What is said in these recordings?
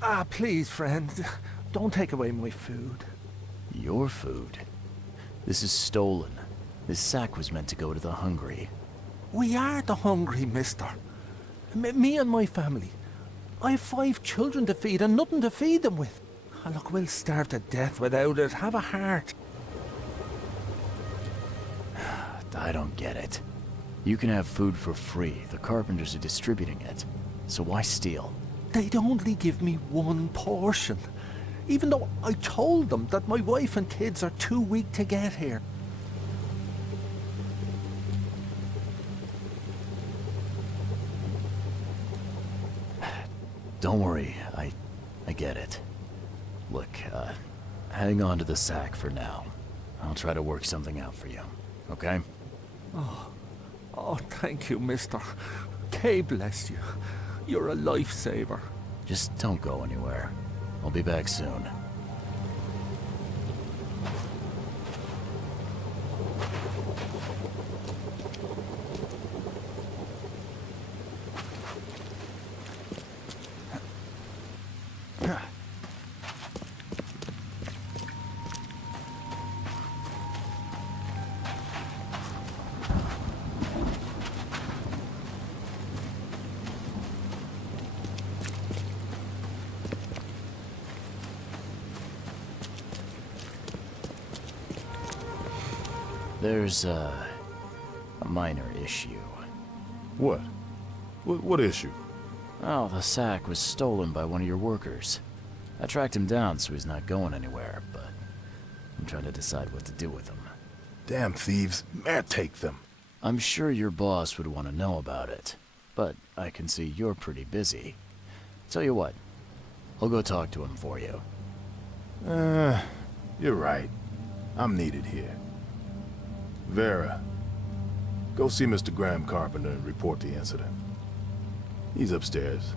Ah, please, friend. Don't take away my food. Your food? This is stolen. This sack was meant to go to the hungry. We are the hungry, mister. Me and my family. I have 5 children to feed and nothing to feed them with. Ah, look, we'll starve to death without it. Have a heart. I don't get it. You can have food for free. The carpenters are distributing it. So why steal? They'd only give me 1 portion. Even though I told them that my wife and kids are too weak to get here. Don't worry, I get it. Look, hang on to the sack for now. I'll try to work something out for you, okay? Oh, thank you, mister. Kay bless you. You're a lifesaver. Just don't go anywhere. I'll be back soon. There's a minor issue. What? What issue? Oh, the sack was stolen by one of your workers. I tracked him down so he's not going anywhere, but I'm trying to decide what to do with him. Damn thieves. Man, take them. I'm sure your boss would want to know about it, but I can see you're pretty busy. Tell you what, I'll go talk to him for you. You're right. I'm needed here. Vera, go see Mr. Graham Carpenter and report the incident. He's upstairs.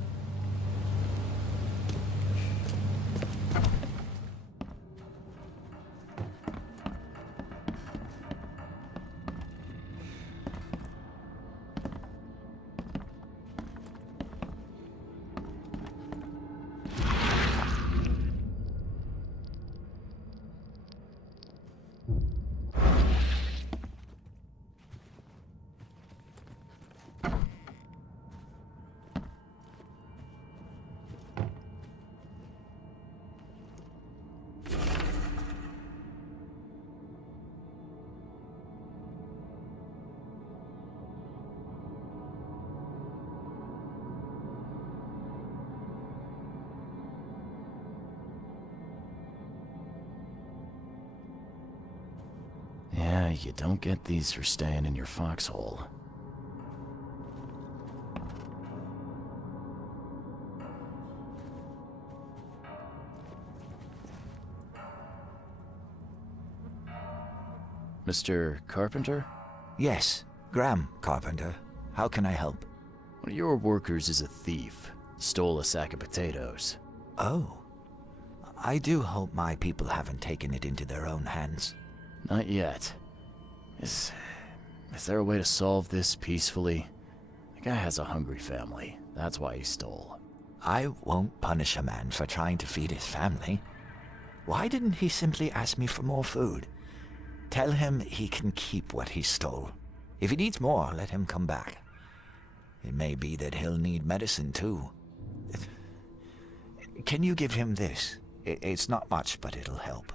Yeah, you don't get these for staying in your foxhole. Mr. Carpenter? Yes, Graham Carpenter. How can I help? One of your workers is a thief. Stole a sack of potatoes. Oh. I do hope my people haven't taken it into their own hands. Not yet. Is there a way to solve this peacefully? The guy has a hungry family. That's why he stole. I won't punish a man for trying to feed his family. Why didn't he simply ask me for more food? Tell him he can keep what he stole. If he needs more, let him come back. It may be that he'll need medicine too. Can you give him this? It's not much, but it'll help.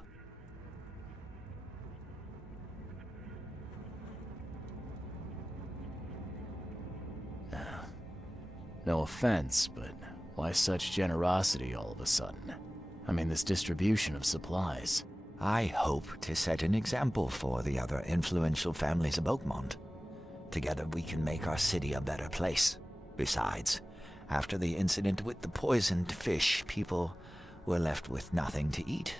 No offense, but why such generosity all of a sudden? I mean, this distribution of supplies. I hope to set an example for the other influential families of Oakmont. Together we can make our city a better place. Besides, after the incident with the poisoned fish, people were left with nothing to eat.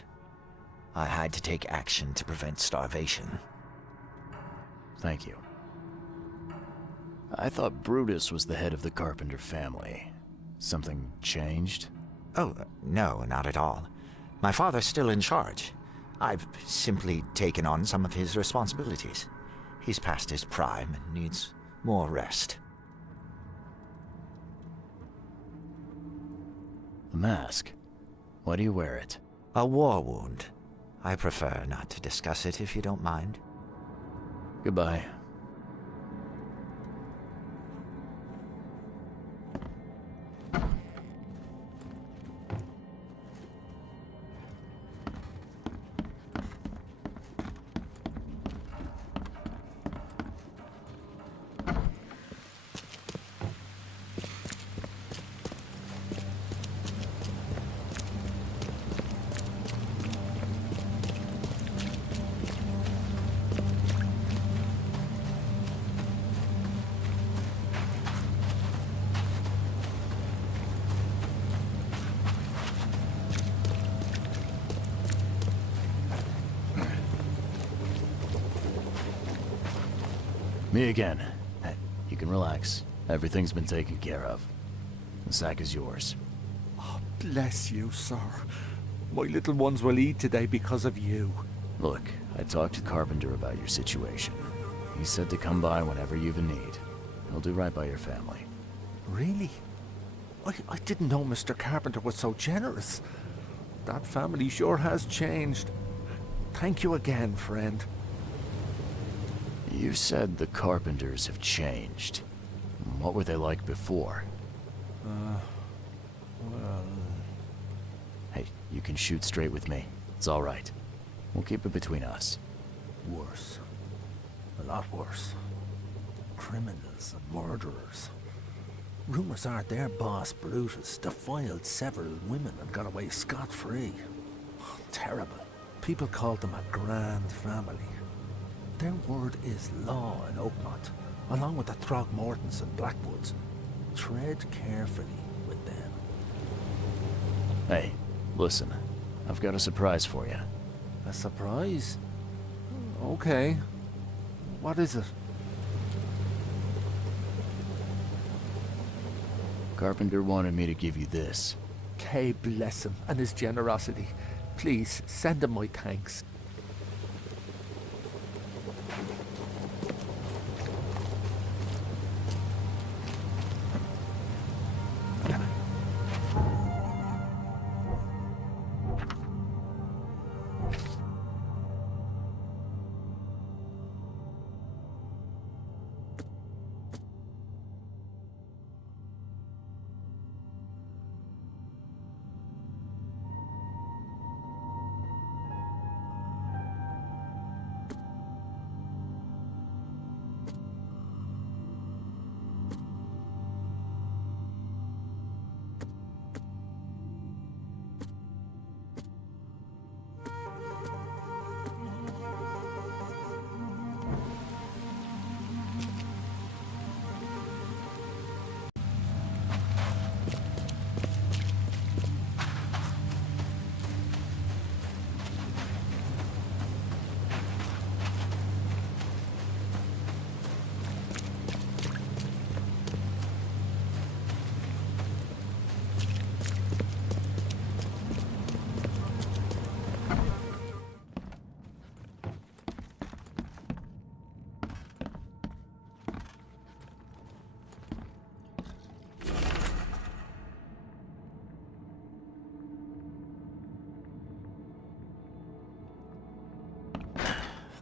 I had to take action to prevent starvation. Thank you. I thought Brutus was the head of the Carpenter family. Something changed? Oh, no, not at all. My father's still in charge. I've simply taken on some of his responsibilities. He's past his prime and needs more rest. The mask. Why do you wear it? A war wound. I prefer not to discuss it if you don't mind. Goodbye. Me again. Hey, you can relax. Everything's been taken care of. The sack is yours. Oh, bless you, sir. My little ones will eat today because of you. Look, I talked to Carpenter about your situation. He said to come by whenever you've a need. He'll do right by your family. Really? I didn't know Mr. Carpenter was so generous. That family sure has changed. Thank you again, friend. You said the Carpenters have changed. What were they like before? Well... Hey, you can shoot straight with me. It's all right. We'll keep it between us. worse. A lot worse. Criminals and murderers. Rumors are their boss, Brutus, defiled several women and got away scot-free. Terrible. People called them a grand family. Their word is law in Oakmont, along with the Throgmortons and Blackwoods. Tread carefully with them. Hey, listen. I've got a surprise for you. A surprise? Okay. What is it? Carpenter wanted me to give you this. Kay bless him and his generosity. Please, send him my thanks.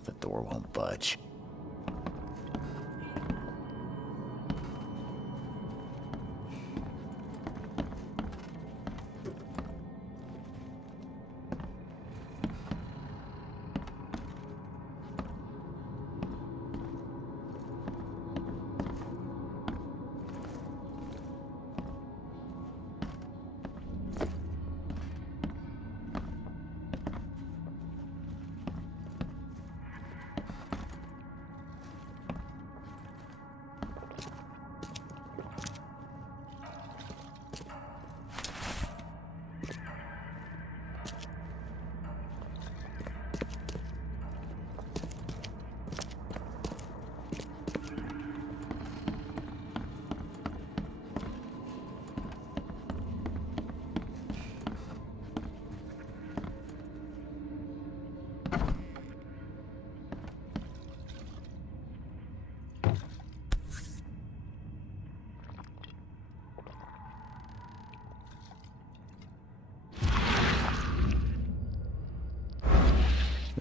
The door won't budge.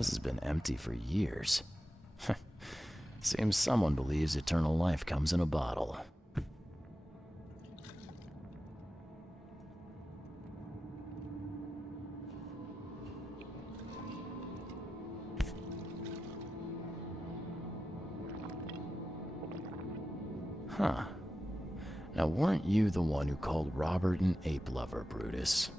This has been empty for years. Seems someone believes eternal life comes in a bottle. Huh. Now, weren't you the one who called Robert an ape lover, Brutus?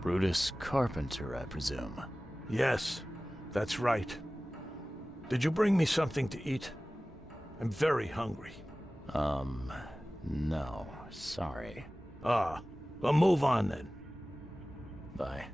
Brutus Carpenter, I presume. Yes, that's right. Did you bring me something to eat? I'm very hungry. No, sorry. Ah, well, move on then. Bye.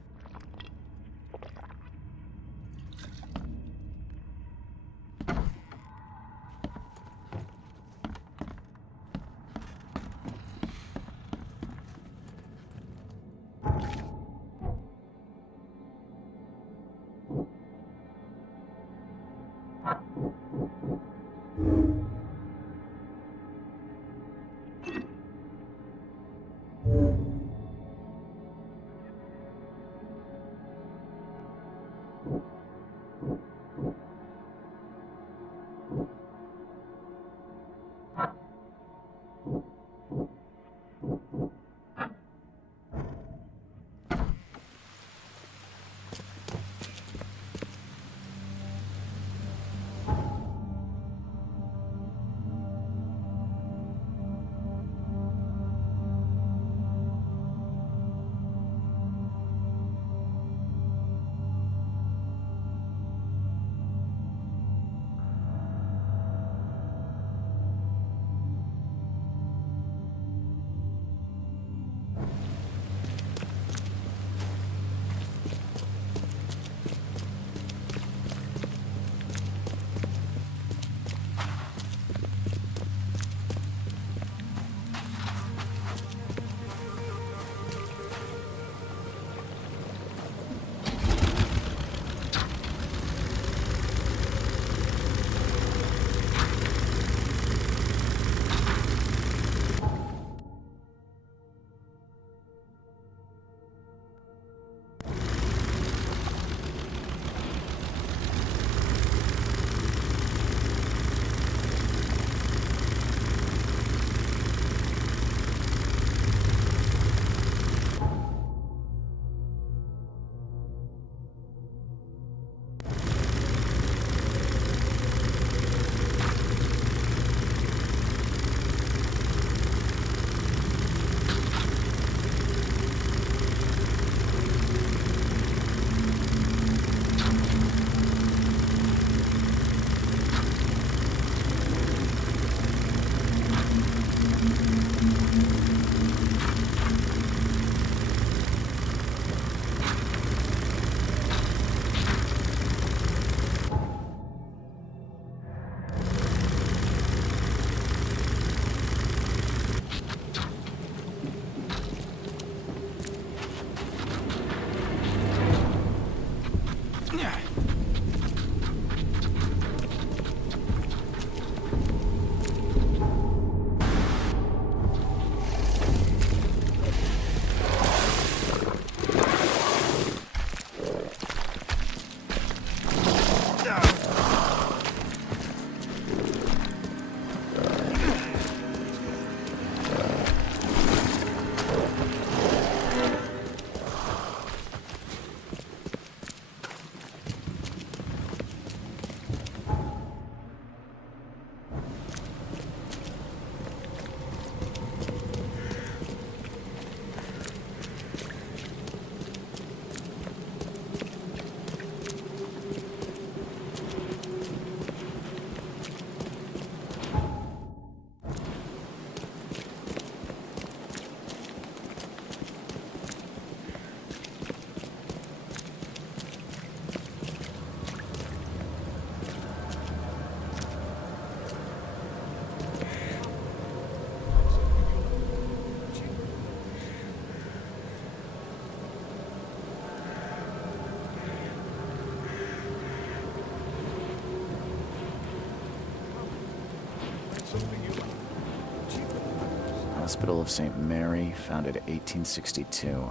Hospital of St. Mary, founded 1862.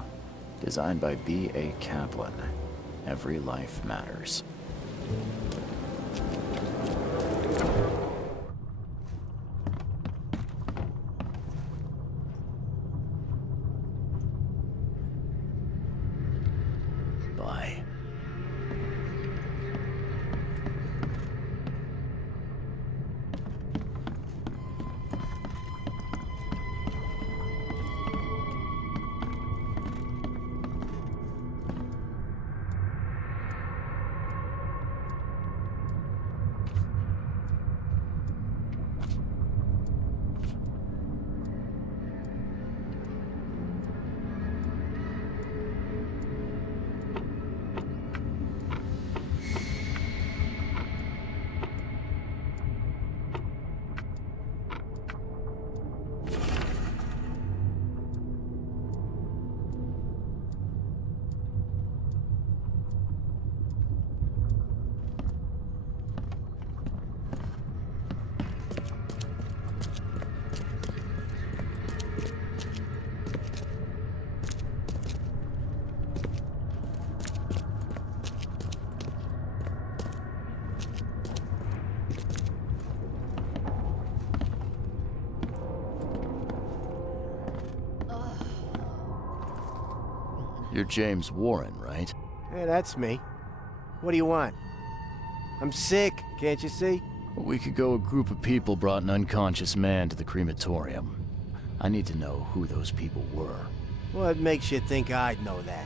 Designed by B.A. Kaplan. Every life matters. Bye. You're James Warren, right? Yeah, that's me. What do you want? I'm sick, can't you see? A week ago, a group of people brought an unconscious man to the crematorium. I need to know who those people were. What makes you think I'd know that?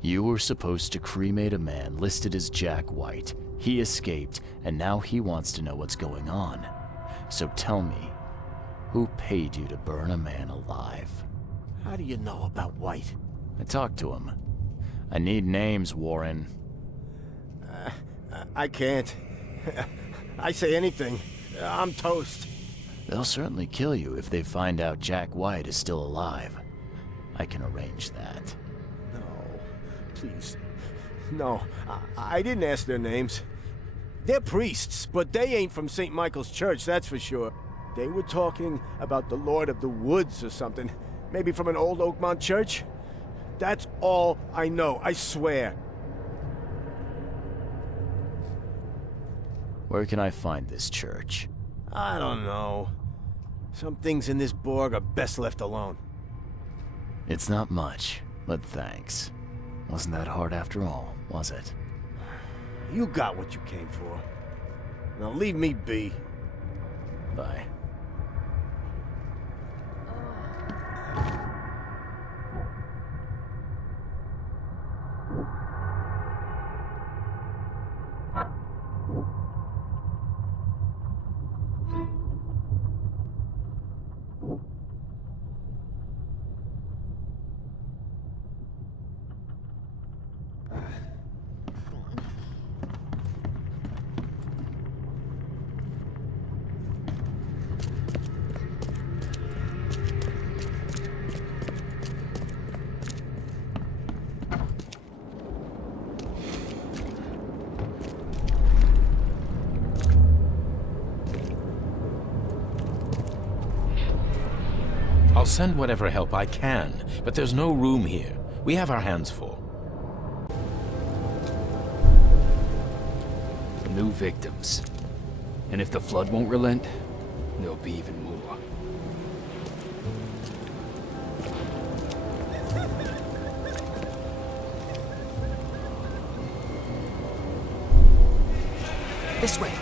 You were supposed to cremate a man listed as Jack White. He escaped, and now he wants to know what's going on. So tell me, who paid you to burn a man alive? How do you know about White? I talked to him. I need names, Warren. I can't. I say anything. I'm toast. They'll certainly kill you if they find out Jack White is still alive. I can arrange that. No, please. No, I didn't ask their names. They're priests, but they ain't from St. Michael's Church, that's for sure. They were talking about the Lord of the Woods or something. Maybe from an old Oakmont church? That's all I know, I swear. Where can I find this church? I don't know. Some things in this Borg are best left alone. It's not much, but thanks. Wasn't that hard after all, was it? You got what you came for. Now leave me be. Bye. I'll send whatever help I can, but there's no room here. We have our hands full. New victims. And if the flood won't relent, there'll be even more. This way.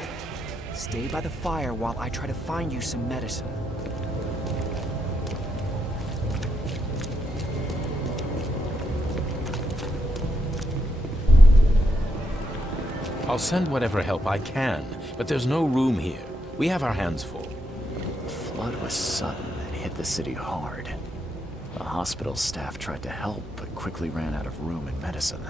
Stay by the fire while I try to find you some medicine. I'll send whatever help I can, but there's no room here. We have our hands full. The flood was sudden and hit the city hard. The hospital staff tried to help, but quickly ran out of room and medicine.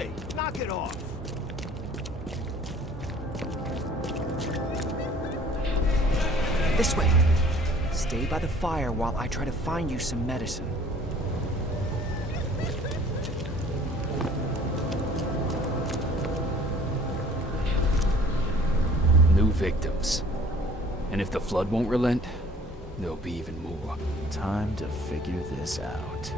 Hey, knock it off! This way. Stay by the fire while I try to find you some medicine. New victims. And if the flood won't relent, there'll be even more. Time to figure this out.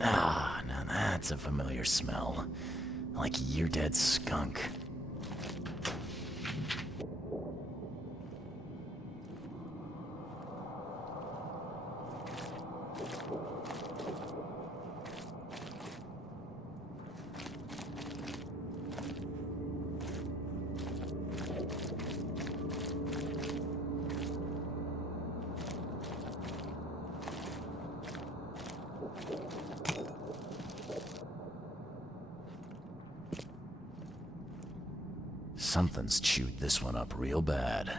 Ah, now that's a familiar smell. Like year-dead skunk. Something's chewed this one up real bad.